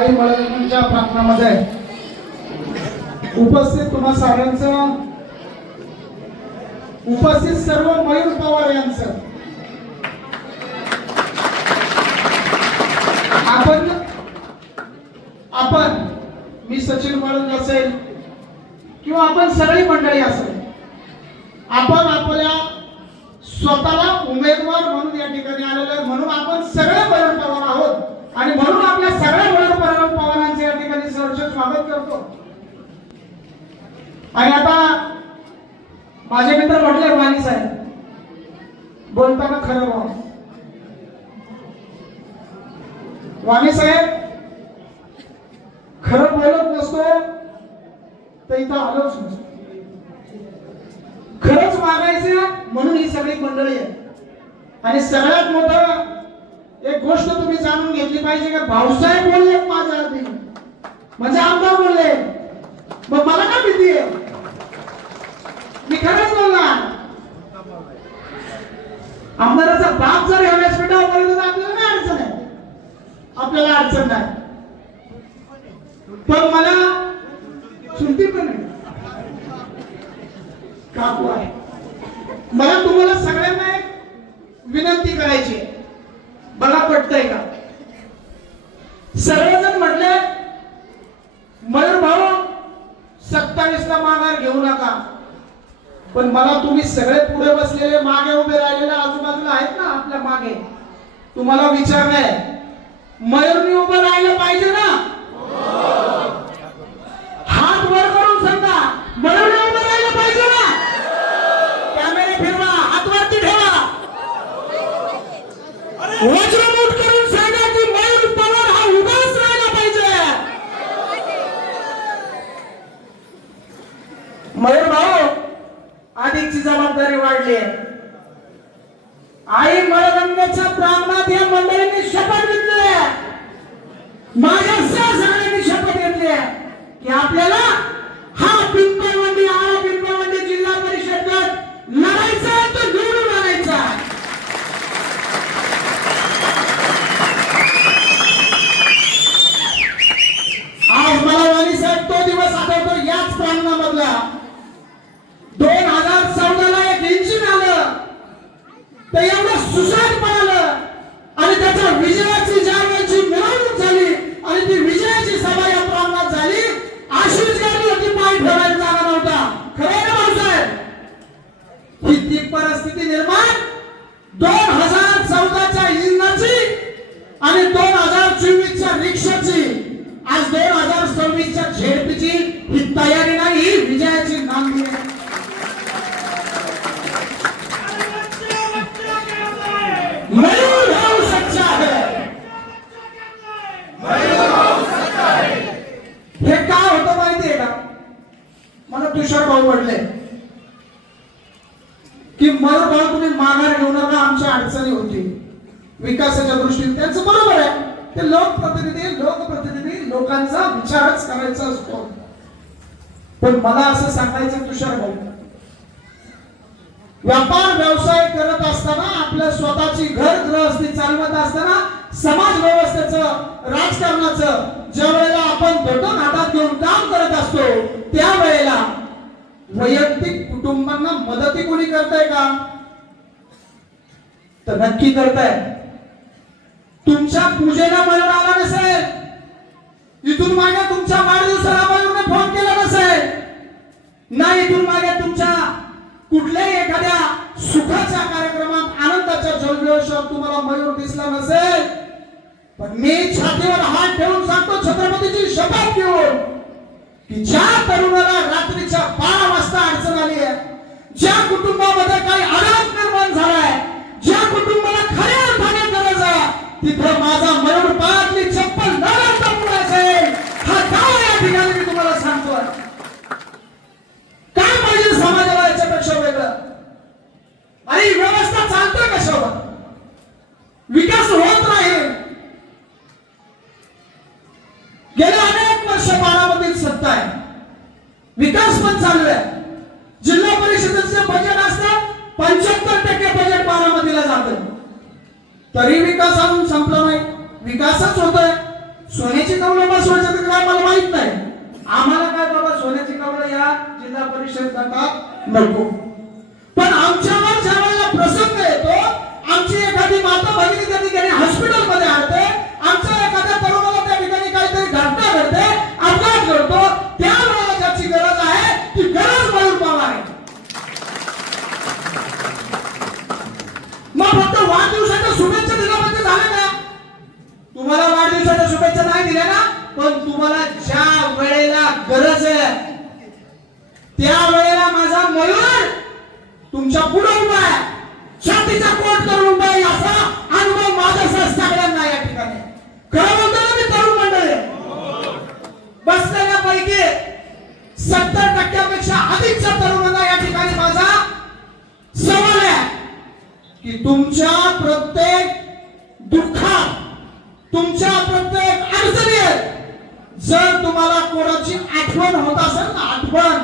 आई मळवणच्या प्रार्थनामध्ये उपस्थित तुम्हा साऱ्यांचं. उपस्थित सर्व मयूर पवार यांचं. आपण आपण मी सचिन मळून असेल किंवा आपण सगळी मंडळी असेल आपण आपल्या स्वतःला उमेदवार म्हणून या ठिकाणी आलेलो आहे. म्हणून आपण सगळे मयूर पवार आहोत. आणि म्हणून आपल्या सगळ्या मयूर पवारांचे या ठिकाणी सहर्ष स्वागत करतो. आणि आता माझे मित्र म्हटले वाणी साहेब बोलताना खरं बोल. वाणी साहेब खरं बोलत नसतो तर इथं आलोच नसतो. खरंच मागायचं म्हणून ही सगळी मंडळी आहे आणि सगळ्यात मोठं एक गोष्ट तुम्ही जाणून घेतली पाहिजे का? भाऊसाहेब बोलले माझ्या आधी. माझे आमदार बोलले. मग मला काय भीती आहे? मी खरंच बोलणार. आमदाराचा बाप जर या व्यासपीठावर बोलला तर आपल्याला काय अडचण आहे? आपल्याला अडचण नाही. पण मला सुट्टी पण आहे. काकू आहे. मला तुम्हाला सगळ्यांना एक विनंती करायची आहे. बघा पटतंय का सर्वजण म्हटले मयूर भाऊ सत्तावीस ला माघार घेऊ नका. पण मला तुम्ही सगळे पुढे बसलेले मागे उभे राहिलेले आजूबाजूला आहेत ना आपल्या मागे. तुम्हाला विचारलंय मयूरनी उभं राहिलं पाहिजे ना हात वर करून सांगा मयूरनी उभं राहिलं पाहिजे ना कॅमेरे फिरवा हात वरती ठेवा वज्रमूठ करून सांगा की मयूर पवार हा उभाच राहिला पाहिजे मयूर भाऊ अधिकची आले. आई मळगंगाच्या प्रांगणात या मंडळींनी शपथ घेतली. माझ्या माझ्यासह शपथ घेतली. आहे की आपल्याला झेडपीची ही तयारी पण मला असं सांगायचं तुषार भाऊ. व्यापार व्यवसाय करत असताना आपल्या स्वतःची घर गृहस्थी चालवत असताना समाज व्यवस्थेचं राजकारणाचं ज्या वेळेला आपण घटन हातात घेऊन काम करत असतो त्यावेळेला वैयक्तिक कुटुंबांना मदती कोणी करताय का? तर नक्की करताय. तुमच्या पूजेला मरण आला नसेल. इथून मागे तुमच्या वाढदिवसाला नाही इथून मागे तुमच्या कुठल्याही एखाद्या सुखाच्या कार्यक्रमात आनंदाच्या जल्लोषात तुम्हाला मयूर दिसला नसेल पण मी छातीवर हात ठेवून सांगतो छत्रपतीची शपथ घेऊन की ज्या तरुणाला रात्रीच्या बारा वाजता अडचण आली आहे ज्या कुटुंबामध्ये काही अनाथ निर्माण झालाय ज्या कुटुंबाला खऱ्या अर्थाने गरज आहे तिथं माझा की तुमच्या प्रत्येक दुःखात तुमच्या प्रत्येक अडचणी आहेत जर तुम्हाला कोणाची आठवण होत असेल ना आठवण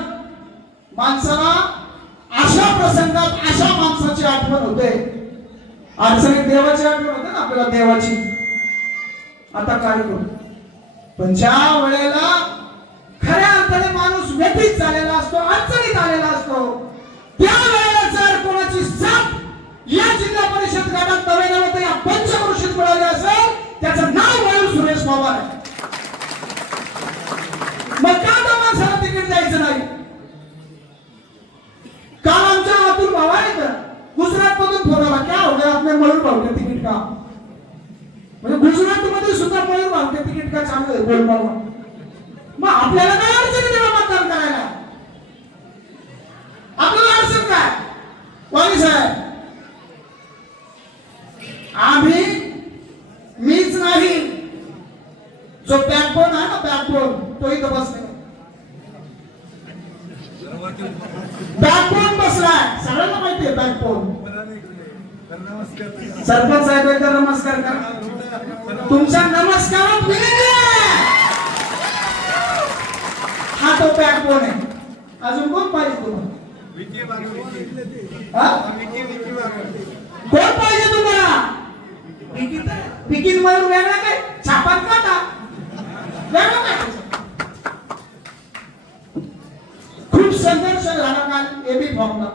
माणसाला अशा प्रसंगात अशा माणसाची आठवण होते. अडचणीत देवाची आठवण होते ना आपल्याला देवाची. आता काय करू? पण ज्या वेळेला खऱ्या अर्थाने माणूस व्यथित झालेला असतो अडचणीत आलेला असतो त्यावेळेला या जिल्हा परिषद गटात नव्यानं या पंचकृषीत मिळाले असेल त्याचं नाव म्हणून सुरेश पवार आहे मग का त्या माणसाला तिकीट द्यायचं नाही? का आमच्या अतुल भाऊ आहे का गुजरात मधून फोन क्या हो गया आपने मयूर भाऊ के तिकीट का? म्हणजे गुजरात मध्ये सुद्धा मयूर भाऊ के तिकीट का चांगलं आहे बोल मग आपल्याला काय अडचण तेव्हा मतदान करायला आपल्याला अडचण काय वाणी साहेब आम्ही मीच नाही जो बॅकबोन आहे ना बॅकबोन तो इथं बसले बॅकबोन बसलाय सगळ्यांना माहिती आहे बॅकबोन सरपंच साहेब एकदा नमस्कार करा. तुमचा नमस्कार हा तो बॅकबोन आहे. अजून कोण पाहिजे तुम्हाला? कोण पाहिजे तुम्हाला? विकीत मधून वेगळा काय? छापात काटा वेगळा काय? खूप संघर्ष झाला काल एबी फॉर्मला.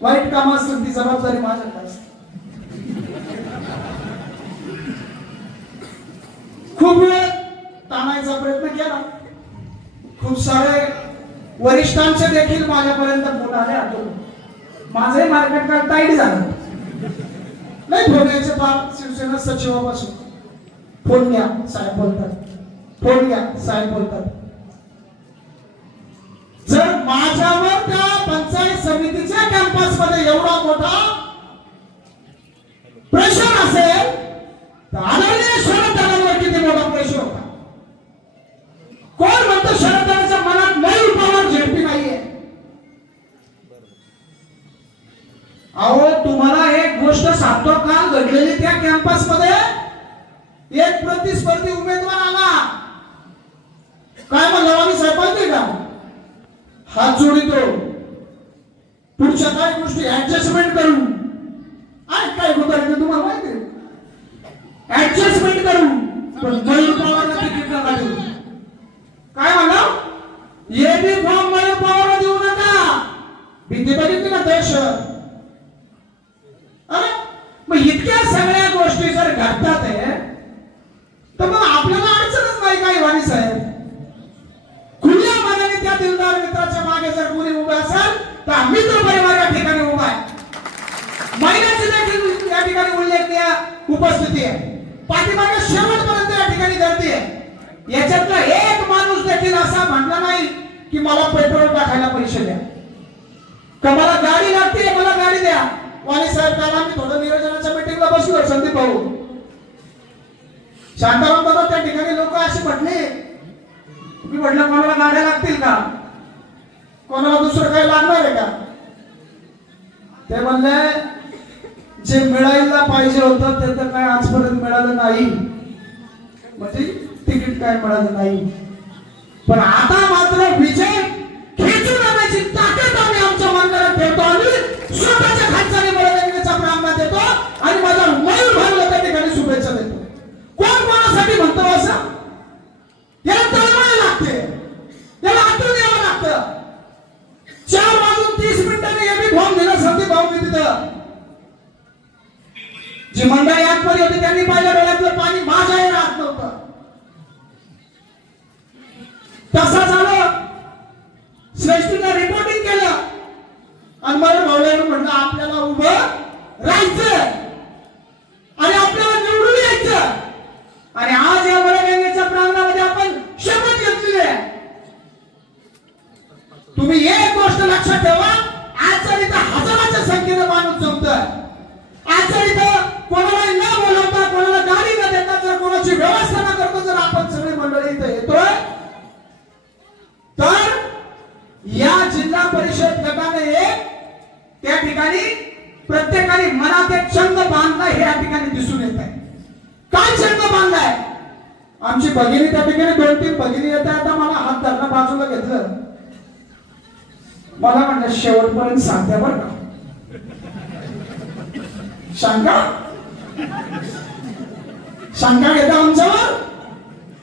वाईट काम असेल ती जबाबदारी माझ्याकडे असते. खूप वेळ ताणायचा प्रयत्न केला. खूप सारे वरिष्ठांचे देखील माझ्यापर्यंत फोन आले आतो माझे मार्केट कार्ड टाईट झालं. नाही फोन यायचे फार शिवसेना सचिवापासून. फोन घ्या साहेब बोलतात. फोन घ्या साहेब बोलतात. जर माझ्यावर त्या पंचायत समितीच्या कॅम्पसमध्ये एवढा मोठा प्रेशर असेल तर आदरणीय शरद दादांवर किती मोठा प्रेशर होता कोण म्हणतो शरद दादाच्या मनात मयूर पवार झेडपी नाहीये अहो तुम्हाला एक गोष्ट सांगतो काल घडलेली त्या कॅम्पसमध्ये एक प्रतिस्पर्धी उमेदवार आला काय म्हणलं आम्ही साहेब माहितीये का हात जोडितो पुढच्या काही गोष्टी ऍडजस्टमेंट करू आहे काय होत आहे ते तुम्हाला माहिती ऍडजस्टमेंट करू पण मयूर पवारला तिकीट नका देऊ काय म्हणा ये बी फॉर्म मयूर पवारला देऊ नका भीती बघितली ना दहशत अरे मग इतक्या सगळ्या गोष्टी जर घडतात आहे तर मग आपल्याला अडचणच नाही काही वाणी साहेब खुल्या मनाने त्या दिलदार मित्राच्या मागे जर कोणी उभे असेल तर मित्र परिवार या ठिकाणी उभा आहे महिन्याची देखील या ठिकाणी उल्लेखनीय उपस्थिती आहे पाठीमागे शेवटपर्यंत या ठिकाणी गर्दी आहे याच्यातला एक माणूस देखील असा म्हणला नाही की मला पेट्रोल टाकायला पैसे द्या. का मला गाडी लागते मला गाडी द्या. वाणी साहेब काल आम्ही थोडं नियोजनाच्या मीटिंगला बसलो संदीप भाऊ. शांताराम बाबा त्या ठिकाणी लोक असे म्हटले मी म्हटलं कोणाला गाड्या लागतील का? कोणाला दुसरं काही लागणार आहे का? ते म्हणले जे मिळायला पाहिजे होतं ते तर काय आजपर्यंत मिळालं नाही. म्हणजे तिकीट काय मिळालं नाही. पण आता मात्र विजय खेचून आणायची ताकद आम्ही आमच्या मंदिरात ठेवतो आणि स्वतःच्या खानसाने मिळवण्याचा प्रारंभ देतो आणि माझा मन भरलं त्या ठिकाणी शुभेच्छा देतो. कोण कोणासाठी म्हणतो असं? जी मंडळी आतमध्ये होती त्यांनी पाहिलं डोळ्यातलं पाणी माझ्या तसा झाला. श्रेष्ठीनं रिपोर्टिंग केलं. आणि मला भावल्यानं म्हणलं आपल्या शंका? शंका घेता आमच्यावर?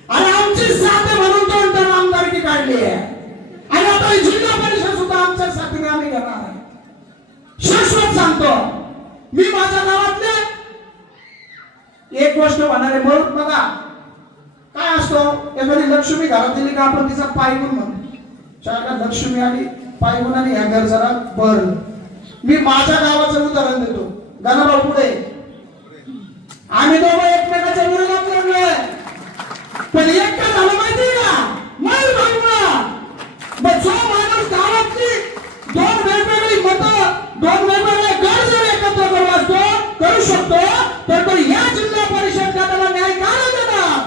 आणि आमची साथ म्हणून दोन टन आमदारकी काढली आहे. आणि आता जिल्हा परिषद सुद्धा आमच्या साथीने आम्ही घेणार आहे. शाश्वत सांगतो. मी माझ्या गावातले एक गोष्ट म्हणाले म्हणून बघा काय असतो? एखादी लक्ष्मी घरात दिली का आपण तिचा पायगुण म्हणतो लक्ष्मी आली पायगुण आणि ह्या घर जरा बरं मी माझ्या गावाचं उदाहरण देतो. गणाभाऊ पुढे. आम्ही दोघं एकमेकाच्या विरोधात लढलोय. पण एक काय झालं माहिती का? मल भागवा जो माणूस गावातली दोन वेगवेगळी मत दोन वेगवेगळे गट जर एकत्र करू असतो करू शकतो तर तो या जिल्हा परिषद गटाला न्याय का नाही देणार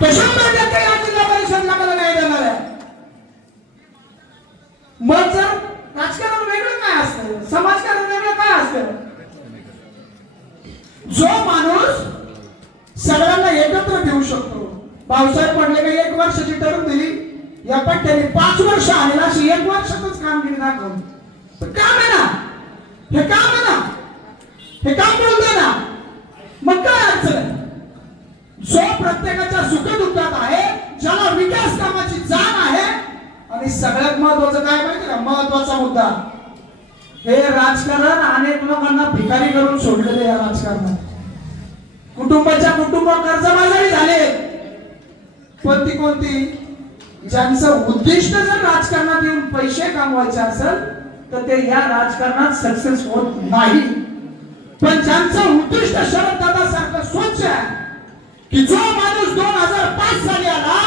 तो शंभर टक्के या जिल्हा परिषद गटाला न्याय देणार आहे मग जर राजकारण वेगळं काय असतं समाजकारण वेगळं काय असतं जो माणूस सगळ्यांना एकत्र ठेवू शकतो पावसाळ्यात पडले का एक वर्षाची टर्म दिली या पट्ट्याने पाच वर्ष आलेला अशी एक वर्षातच कामगिरी दाखवली. काम आहे ना? हे काम आहे ना? हे काम बोलतोय ना? मग काय अडचण जो प्रत्येकाच्या सुखदुःखात आहे ज्याला विकास कामाची जाण आहे आणि सगळ्यात महत्वाचं काय माहिती का? महत्त्वाचा मुद्दा. हे राजकारण अनेक लोकांना भिकारी करून सोडलेले या राजकारणात. कुटुंबाच्या कुटुंब कर्जबाजारी झाले. कोणती कोणती? ज्यांचं उद्दिष्ट जर राजकारणात येऊन पैसे कमवायचे असेल तर ते या राजकारणात सक्सेस होत नाही. पण ज्यांचं उद्दिष्ट शरद दादा सारखं स्वच्छ आहे की जो माणूस दोन हजार पाच साली आला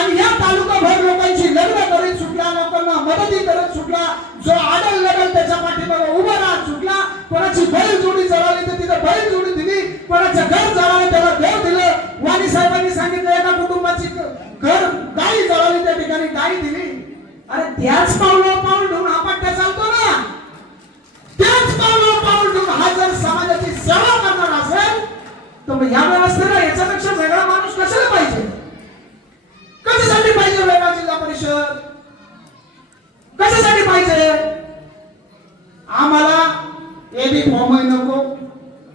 आणि या तालुकाभर लोकांची लग्न करीत सुटला लोकांना मदती करत सुटला जो आडल लगल त्याच्या पाठीमागे उभा राहत सुटला कोणाची बैल जोडी जळाली तर तिथं बैल जोडी दिली कोणाचं घर जळालं त्याला घर दिलं. वाणी साहेबांनी सांगितलं एका कुटुंबाची घर गाई जळाली त्या ठिकाणी गाई दिली. अरे त्याच पावलं पाऊल ठेवून आपण त्या चालतो ना. त्याच पावलं पाऊल ठेवून हा जर समाजाची सेवा करणार असेल तर मग या व्यवस्थेला याच्यापेक्षा वेगळा माणूस कशाला पाहिजे कशासाठी पाहिजे वेगळा जिल्हा परिषद कशासाठी पाहिजे आम्हाला एबी फॉर्मही नको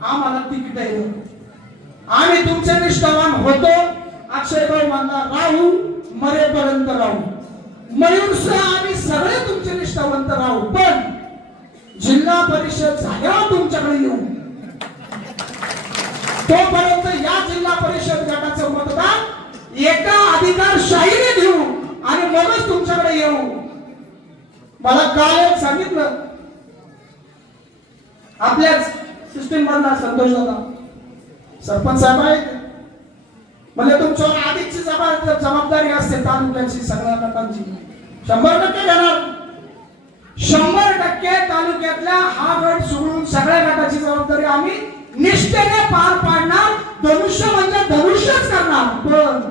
आम्हाला तिकीटही नको आम्ही तुमचे निष्ठावान होतो अक्षयभाऊ मानला राहू मरेपर्यंत राहू मयूरसह आम्ही सगळे तुमचे निष्ठावंत राहू पण जिल्हा परिषद झाल्यावर तुमच्याकडे येऊ तोपर्यंत या जिल्हा परिषद गटाचं मतदान एका अधिकारशाहीने घेऊ आणि मगच तुमच्याकडे येऊ मला काल एक सांगितलं आपल्याच सिस्टीम मधला संतोष दादा सरपंच साहेब आहेत. म्हणजे तुमच्यावर आधीची जबाबदारी असते तालुक्याची सगळ्या लोकांची. शंभर टक्के घेणार. शंभर टक्के तालुक्यातल्या हा गट सोडून सगळ्या गटाची जबाबदारी आम्ही निष्ठेने पार पाडणार. धनुष्य म्हणजे धनुष्यच करणार. पण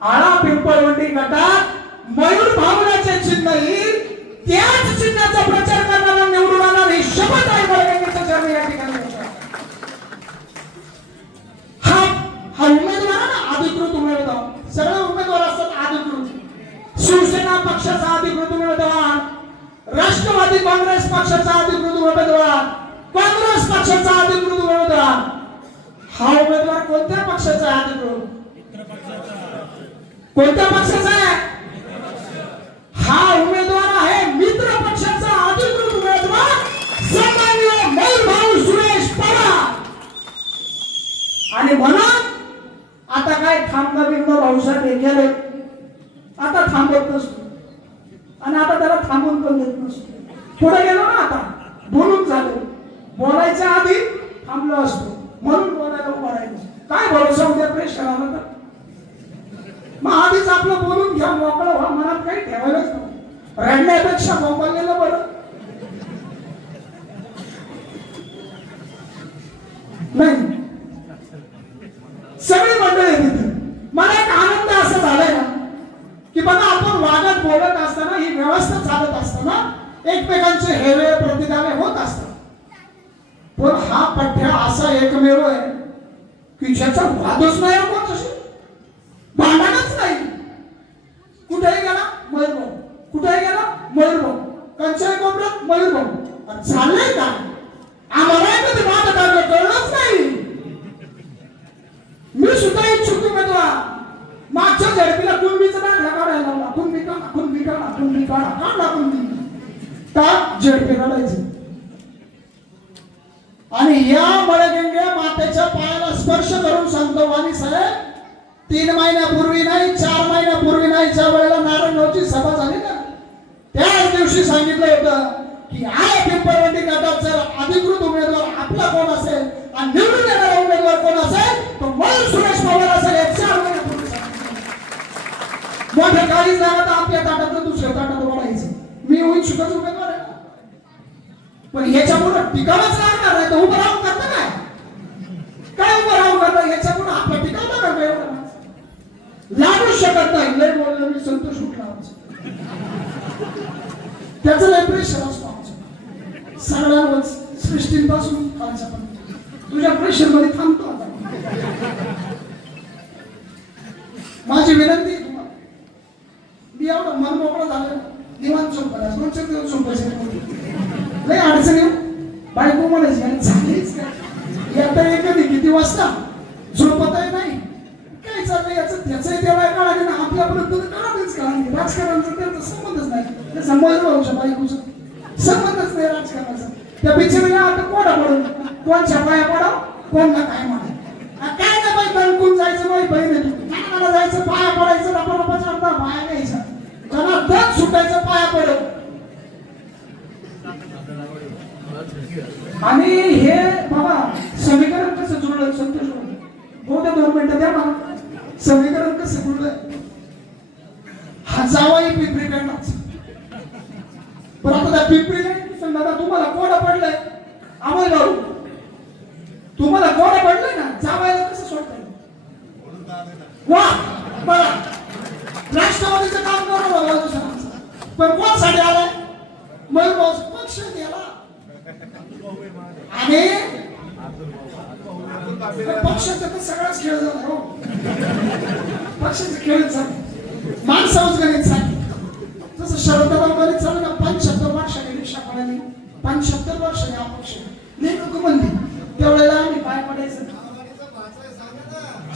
आळा पिंपळवंडी गटात मयूर भावनाचे चिन्ह येईल. त्याच चिन्हाचा प्रचार करणारा निवडून आला नाही. शपथ आहे वळवंडीच्या या ठिकाणी. हा हा उमेदवार ना अधिकृत उमेदवार. सगळे उमेदवार असतात अधिकृत. शिवसेना पक्षाचा अधिकृत उमेदवार. राष्ट्रवादी काँग्रेस पक्षाचा अधिकृत उमेदवार. काँग्रेस पक्षाचा अधिकृत उमेदवार. हा उमेदवार कोणत्या पक्षाचा आहे अधिकृत? कोणत्या पक्षाचा आहे? हा उमेदवार आहे मित्र पक्षाचा अधिकृत उमेदवार सन्माननीय मयूर आता काय भाऊसाहेब हे गेले आता थांबत नसतो. आणि आता त्याला थांबून पण देत नसतो. पुढे गेलो ना आता. बोलून झालो. बोलायच्या आधी थांबलो असतो. म्हणून बोलायला उभा राहिलो. काय भरोसा उद्या प्रेशर आला तर मग आधीच आपलं बोलून घ्या. मोकळं व्हा. मनात काही ठेवायलाच नाही रडण्यापेक्षा मोबाईलला बरं. नाही सगळी मंडळी आहे तिथे मला एक आनंद असा झालाय ना की बघा आपण वागत बोलत असताना ही व्यवस्था चालत असताना एकमेकांचे हेवे प्रतिदावे होत असतात पण हा पठ्या असा एकमेव आहे की ज्याचा वादच नाही हो कोणाशी भांडणच नाही कुठेही गेला मयूरभाऊ कुठेही गेला मयूरभाऊ कंचाई कोपऱ्यात मयूरभाऊ आणि चाललंय का आम्हाला कधी वाद काढलं कळलंच नाही मी सुद्धा इच्छुक उमेदवार मागच्या झडपीला कुणबीचा दाखला काढायला लावला कुणबी काढा कुणबी काढा कुणबी काढा काढला कुणबी का झडपी आणि या मळगंग्या मातेच्या पायाला स्पर्श करून सांगतो वाणी साहेब तीन महिन्यापूर्वी नाही चार महिन्यापूर्वी नाही ज्या वेळेला नारायणगावची सभा झाली ना त्याच दिवशी सांगितलं होतं की आय पिंपळवंडी गटात जर अधिकृत उमेदवार आपला कोण असेल आणि निवडून येणारा उमेदवार कोण असेल तो मयूर सुरेश पवार असेल हे महिन्यापूर्वी मोठ्या काळीच जागा आपल्या ताटात दुसऱ्या ताटात. वाढायचं मी इच्छुकच उमेदवार आहे ना. पण ह्याच्यामुळे टिकावंच लागणार नाही तर उभं राहून करता काय? काय उभं राहून करता? ह्याच्यामुळे आपलं टिकावं लागणार का काय लागू शकत नाही. लय बोललं मी संतोष उठला त्याचं लय प्रेशर असतो आमचं. सगळ्यावर सृष्टींपासून खालच्या पण. तुझ्या प्रेशरमध्ये थांबतो आता. माझी विनंती आहे तुम्हाला मी एवढं मन मोकळं झालं निवांत झोपायला देऊन चार दिवस लय अडचण येऊ बायको म्हणायची आणि झालीच का? आता ये कधी किती वाजता झोपतही नाही. काय चाललंय याचं? त्याचंही तेव्हा काळा ना. आपल्यापर्यंत तर कळालीच का? नाही राजकारणाचा त्यांचा संबंधच नाही. त्याचा मयूरभाऊच्या बायकोचा. संबंधच नाही राजकारणाचा. त्या बिचारीला आता कोणा पडून कोणच्या पाया पडाव? कोणला काय म्हणा काय नाही बाई दणकून जायचं बाई बहीण आहे तू नानाला जायचं पाया पडायचं रपा रपा चढता पाया घ्यायचा त्यांना दत सुटायचं पाया पडत आणि हे बाबा समीकरण कसं जुळलं? संतोष बहुतेक दोन मिनिटं द्या मला. समीकरण कसं जुळलं? हा जावाही पिंपरी पेंडाच पण आता त्या पिंपरी समजा तुम्हाला कोणा पडलंय अमोल भाऊ तुम्हाला कोणा पडलंय ना जावायला कसं सोडताय वा बघा राष्ट्रवादीचं काम करू बाबा दुसऱ्यांचं. पण कोणासाठी आलाय मयूर भाऊ पक्ष द्याला आणि पक्षाचा तर सगळाच खेळ झाला हो पक्षाचा खेळच झाला माणसावरच गणित झाली तसं शरद गणित झालं ना पंच्याहत्तर वर्षाने रिक्षा पडायली पंच्याहत्तर वर्षाने हा पक्ष. नेमकं म्हणली त्यावेळेला आम्ही पाय पडायचं.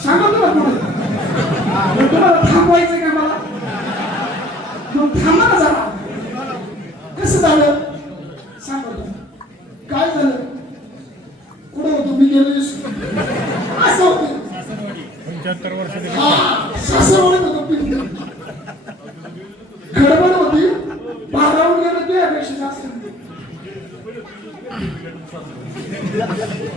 सांगा तुला पुढे तुम्हाला थांबवायचं का मला? मग थांबा ना जरा. कसं झालं सांगा तुम्ही काय झालं कुठे होतो मी गेलो असं होतं पंच्याहत्तर वर्ष हा, सासरवाडीत होतो पिंड गडबड होती बारावून गेलं ते अपेक्षा जास्त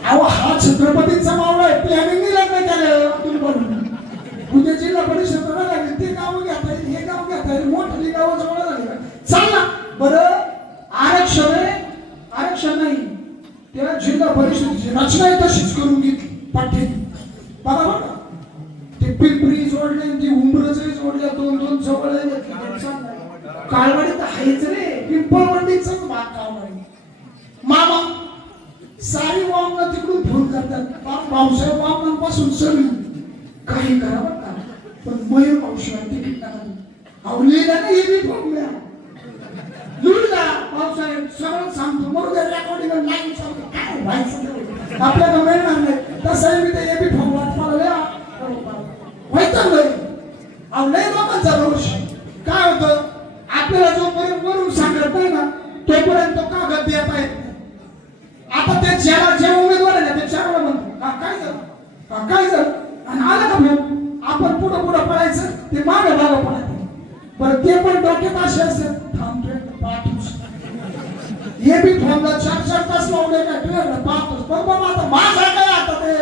अहो हा छत्रपतींचा मावळा आहे प्लॅनिंग लग्न केलं अब्दुल बडून उद्या जिल्हा परिषद लागेल ते गाव घेता येईल हे गाव घेता येईल मोठी गाव जवळ लागेल चाल ना बरं आरक्षण आहे आरक्षण नाही त्या जिल्हा परिषदेची रचना तशीच करून घेतली. पाठी बरोबर? ते पिंपरी जोडले ते उमरजही जोडल्या दोन दोन जवळ काळवाडी तर आहेच रे. पिंपळवंडीच भाग काळवाडी. मामा सारी वामन तिकडून फोन करतात. पावसाळ्या भाऊसाहेब वामनांपासून सगळी. काही करा का? पण मयूर भाऊशिवाय तिकीट टाकत आवलेला अहो नाही हे बी आपल्याला जोपर्यंत वरून सांगत नाही ना तोपर्यंत तो कागद देत आहे. आता ते ज्याला जे उमेदवार आहे ना ते चारला म्हणतो. हा काय झालं? हा काय झालं? आणि आलं का मग? आपण पुढं पुढं पळायचं ते मागं मागं पळायचं. बरं ते पण डोक्यात असे असेल थांबतोय पाठवू हे बी थांबला चार चार तास लावले काय तुझ्याकडे पाहतोस. बरोबर आता माझा काय आता ते?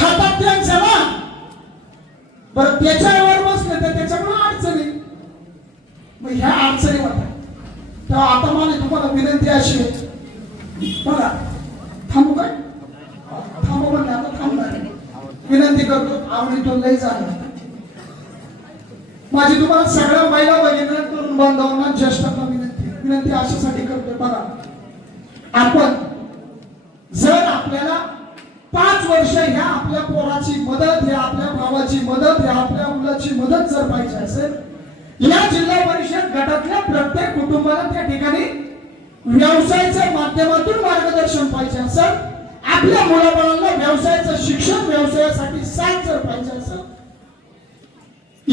हातात त्यांचं ना? बरं त्याच्यावर बसले तर त्याच्यामुळे अडचणी मग ह्या अडचणी वाटतात तर आता मला तुम्हाला विनंती अशी बघा थांबू काय? थांबू म्हणजे आता थांबणार विनंती करतो आवडीतून लई झालं. माझी तुम्हाला सगळ्या महिला बहिणी तरुण बांधवांना ज्येष्ठांना विनंती विनंती अशासाठी करतोय. बघा. आपण जर आपल्याला पाच वर्ष ह्या आपल्या पोराची मदत ह्या आपल्या भावाची मदत ह्या आपल्या मुलाची मदत जर पाहिजे असेल या जिल्हा गटातल्या प्रत्येक कुटुंबाला त्या ठिकाणी व्यवसायाच्या माध्यमातून मार्गदर्शन पाहिजे असेल आपल्या मुलाबाळांना व्यवसायाचं शिक्षण व्यवसायासाठी साथ जर पाहिजे असेल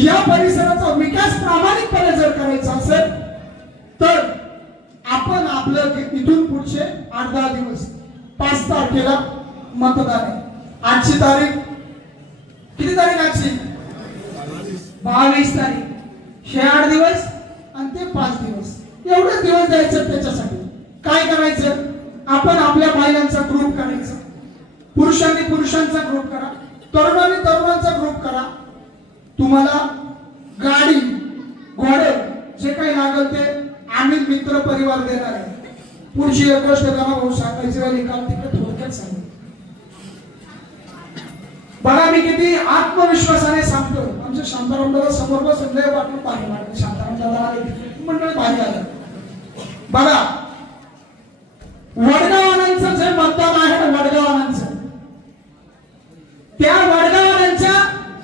या परिसराचा विकास प्रामाणिकपणे जर करायचा असेल तर आपण आपलं इथून पुढचे आठ दहा दिवस पाच तारखेला मतदान आहे. आजची तारीख किती तारीख आजची? बावीस तारीख. हे आठ दिवस दिवस दिवस द्यायचं त्याच्यासाठी. काय करायचं? आपण आपल्या बायलांचा ग्रुप करायचा. पुरुषांनी पुरुषांचा ग्रुप करा. तरुणांनी तरुणांचा ग्रुप करा. तुम्हाला गाडी घोडे जे काही लागेल ते आम्ही मित्र परिवार देणार आहे. पुढची एक गोष्ट त्यांना भाऊ सांगायची राहिली काल तिकडे थोडक्यात सांगितलं बघा मी किती आत्मविश्वासाने सांगतो आमच्या शांताराम दादा समोर बसून लय वाटलं पाहिजे शांताराम दादा आले मंडळ पाहिजे आलं बघा वडगावानांचं जे मतदान आहे ना त्या वडगावानांच्या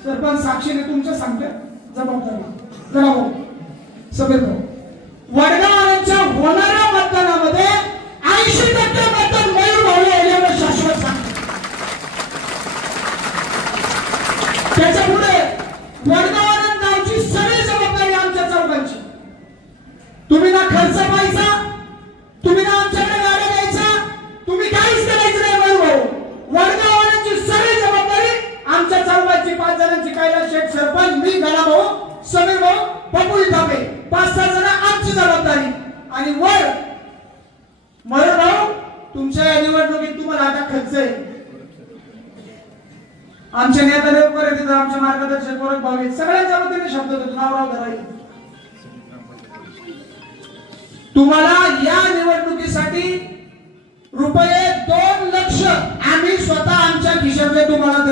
सरपंच साक्षीने तुमच्या सांगत्या जबाबदारी जरा भाऊ सभेत हो. तुम्हाला या निवडणुकीसाठी रुपये दोन लक्ष आम्ही स्वतः आमच्या खिशातले तुम्हाला